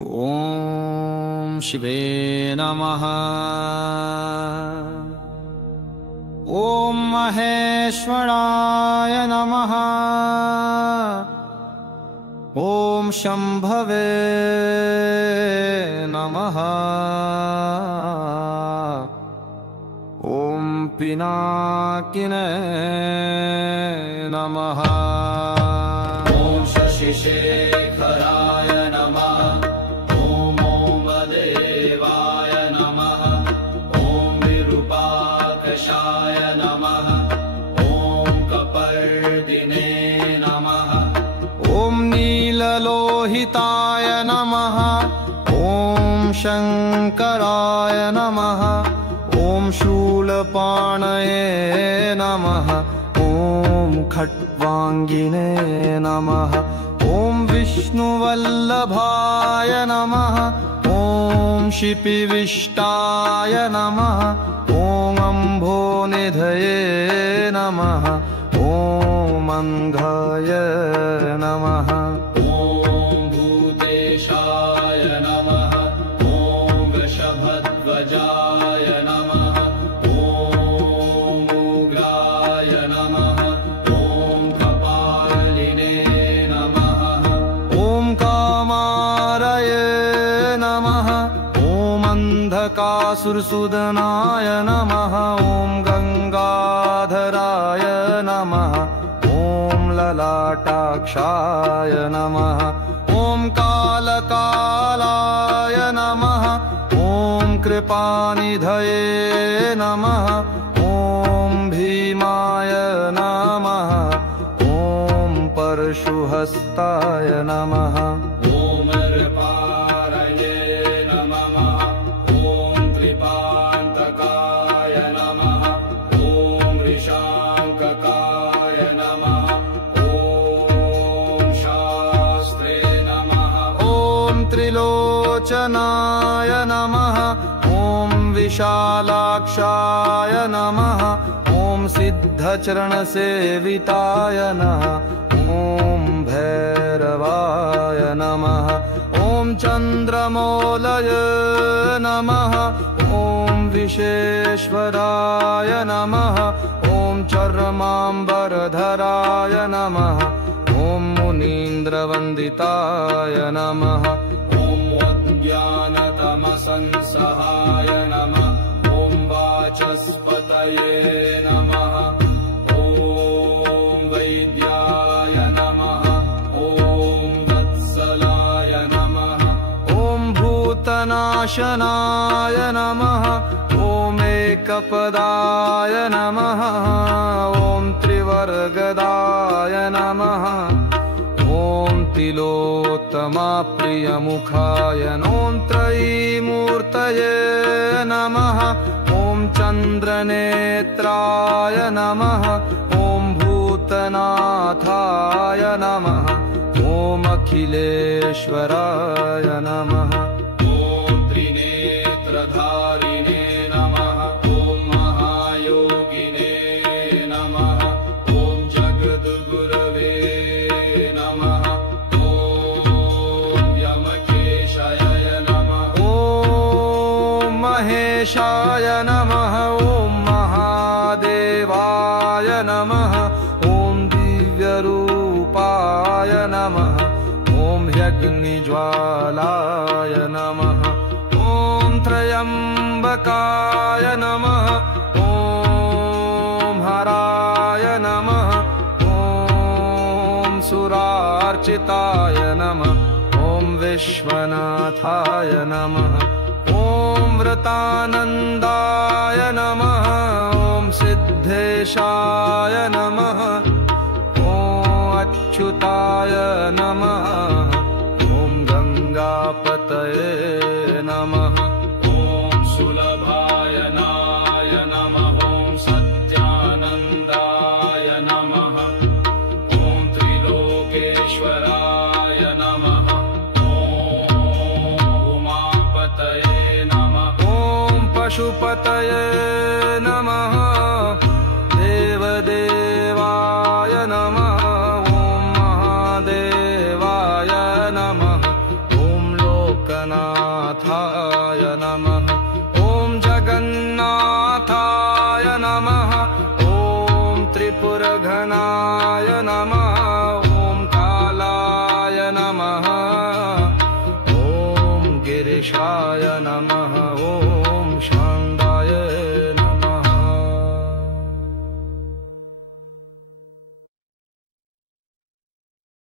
ॐ शिवे नमः। ॐ महेश्वराय नमः। ॐ शम्भवे नमः। ॐ पिनाकिने नमः। ॐ शशिशेखराय नमः। विरूपाक्षाय नमः। ॐ कपर्दिने नमः। ॐ नीललोहिताय नमः। ॐ शङ्कराय नमः। ॐ शूलपाणये नमः। ॐ खट्वाङ्गिने नमः। ॐ विष्णुवल्लभाय नमः। ॐ शिपिविष्टाय नमः। ॐ अम्भोनिधये नमः। ॐ अङ्घाय नमः। ॐ भूतेशाय नमः। ॐ वृषभध्वजाय नमः। ॐ उग्राय नमः। ॐ कपालिने नमः। ॐ कामारये नमः। ॐ अन्धकासुरसूदनाय नमः। ॐ गङ्गाधराय नमः। ॐ ललाटाक्षाय नमः। ॐ कालकालाय नमः। ॐ कृपानिधये नमः। ॐ भीमाय नमः। ॐ परशुहस्ताय नमः। ॐ नृपारये नमः। ॐ त्रिपान्तकाय नमः। ॐ ऋषाङ्ककाय नमः। ॐ शास्त्रे नमः। ॐ त्रिलोचनाय नमः। ॐ विशालाक्षाय नमः। ॐ सिद्धचरणसेविताय नमः। ॐ भैरवाय नमः। ॐ चन्द्रमौलय नमः। ॐ विश्वेश्वराय नमः। ॐ चर्माम्बरधराय नमः। ॐ मुनीन्द्रवन्दिताय नमः। ॐ अज्ञानतमसंसहाय नमः। ॐ वाचस्पतये नमः। ॐ वैद्याय नमः। ॐ वत्सलाय नमः। ॐ भूतनाशनाय नमः। ॐ एकपदाय नमः। ॐ त्रिवर्गदाय नमः। ॐ तिलोत्तमाप्रियमुखाय ॐ त्रयीमूर्तये नमः। ॐ चन्द्रनेत्राय नमः। ॐ भूतनाथाय नमः। ॐ अखिलेश्वराय नमः। ॐ त्रिनेत्रधारिणे नमः। ॐ महायोगिने नमः। ॐ जगद्गुरवे नमः। ॐ यमकेशाय नमः। ॐ महेशाय नमः। ॐ महादेवाय नमः। ॐ दिव्यरूपाय नमः। ॐ यज्ञज्वालाय नमः। ॐ त्र्यम्बकाय नमः। ॐ हराय नमः। ॐ सुरार्चिताय नमः। ॐ विश्वनाथाय नमः। ॐ वृतानन्दाय नमः। ॐ सिद्धेशाय नमः। ॐ अच्युताय नमः। ॐ गङ्गापतये नमः। ॐ सुलभाय नाय नमः। ॐ सत्यानन्दाय नमः। ॐ त्रिलोकेश्वराय नमः। ॐ उमापतये नमः। ॐ पशुपतये नमः। देवदेवाय नमः। ॐ महादेवाय नमः। ॐ लोक नाथाय नमः। ॐ जगन्नाथाय नमः। ॐ त्रिपुरघनाय नमः। ॐ कालाय नमः। ॐ गिरिशाय नमः।